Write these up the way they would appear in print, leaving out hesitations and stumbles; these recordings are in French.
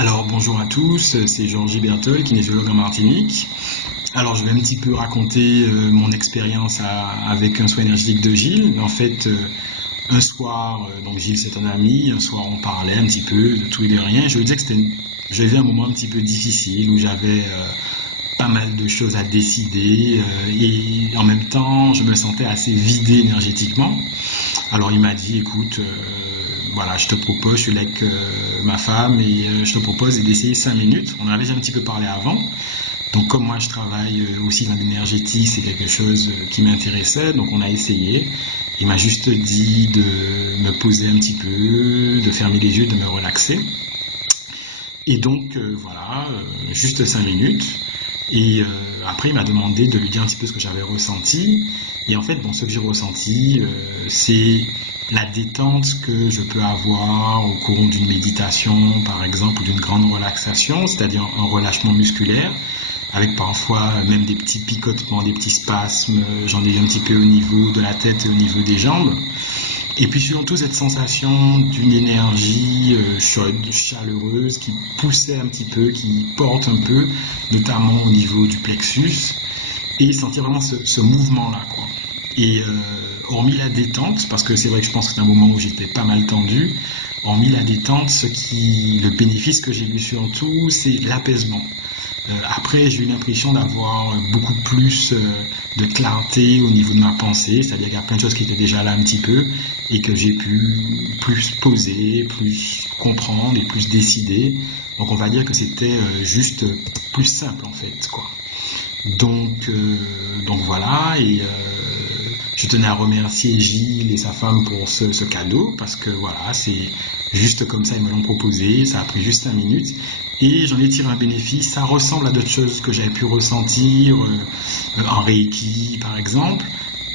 Alors bonjour à tous, c'est Georgie Bertol, kinésiologue en Martinique. Alors je vais un petit peu raconter mon expérience avec un soin énergétique de Gilles. En fait, un soir, donc Gilles c'est un ami, un soir on parlait un petit peu de tout et de rien. Je lui disais que j'avais un moment un petit peu difficile où j'avais pas mal de choses à décider et en même temps je me sentais assez vidé énergétiquement. Alors il m'a dit écoute, voilà, je te propose, je suis là avec ma femme et je te propose d'essayer 5 minutes. On en avait déjà un petit peu parlé avant. Donc comme moi je travaille aussi dans l'énergétique, c'est quelque chose qui m'intéressait, donc on a essayé. Il m'a juste dit de me poser un petit peu, de fermer les yeux, de me relaxer. Et donc voilà, juste 5 minutes. Et après, il m'a demandé de lui dire un petit peu ce que j'avais ressenti. Et en fait, bon, ce que j'ai ressenti, c'est la détente que je peux avoir au cours d'une méditation, par exemple, ou d'une grande relaxation, c'est-à-dire un relâchement musculaire, avec parfois même des petits picotements, des petits spasmes. J'en ai eu un petit peu au niveau de la tête et au niveau des jambes. Et puis surtout cette sensation d'une énergie chaude, chaleureuse, qui poussait un petit peu, qui porte un peu, notamment au niveau du plexus, et sentir vraiment ce mouvement-là, quoi. Et hormis la détente, parce que c'est vrai que je pense que c'est un moment où j'étais pas mal tendu, hormis la détente, le bénéfice que j'ai eu surtout, c'est l'apaisement. Après, j'ai eu l'impression d'avoir beaucoup plus de clarté au niveau de ma pensée, c'est-à-dire qu'il y a plein de choses qui étaient déjà là un petit peu et que j'ai pu plus poser, plus comprendre et plus décider. Donc on va dire que c'était juste plus simple en fait, quoi. Donc voilà, et je tenais à remercier Gilles et sa femme pour ce cadeau, parce que voilà, c'est juste comme ça, ils me l'ont proposé, ça a pris juste 5 minutes, et j'en ai tiré un bénéfice. Ça ressemble à d'autres choses que j'avais pu ressentir en Reiki, par exemple,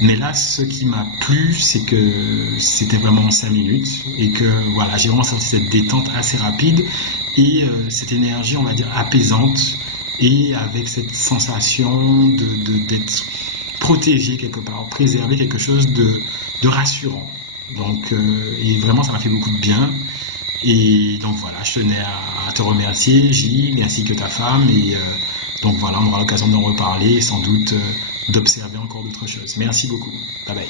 mais là, ce qui m'a plu, c'est que c'était vraiment 5 minutes, et que voilà, j'ai vraiment senti cette détente assez rapide, et cette énergie, on va dire, apaisante, et avec cette sensation d'être protégé quelque part, préserver quelque chose de rassurant. Donc, et vraiment, ça m'a fait beaucoup de bien. Et donc voilà, je tenais à te remercier, Gilles, ainsi que ta femme. Et donc voilà, on aura l'occasion d'en reparler et sans doute d'observer encore d'autres choses. Merci beaucoup. Bye bye.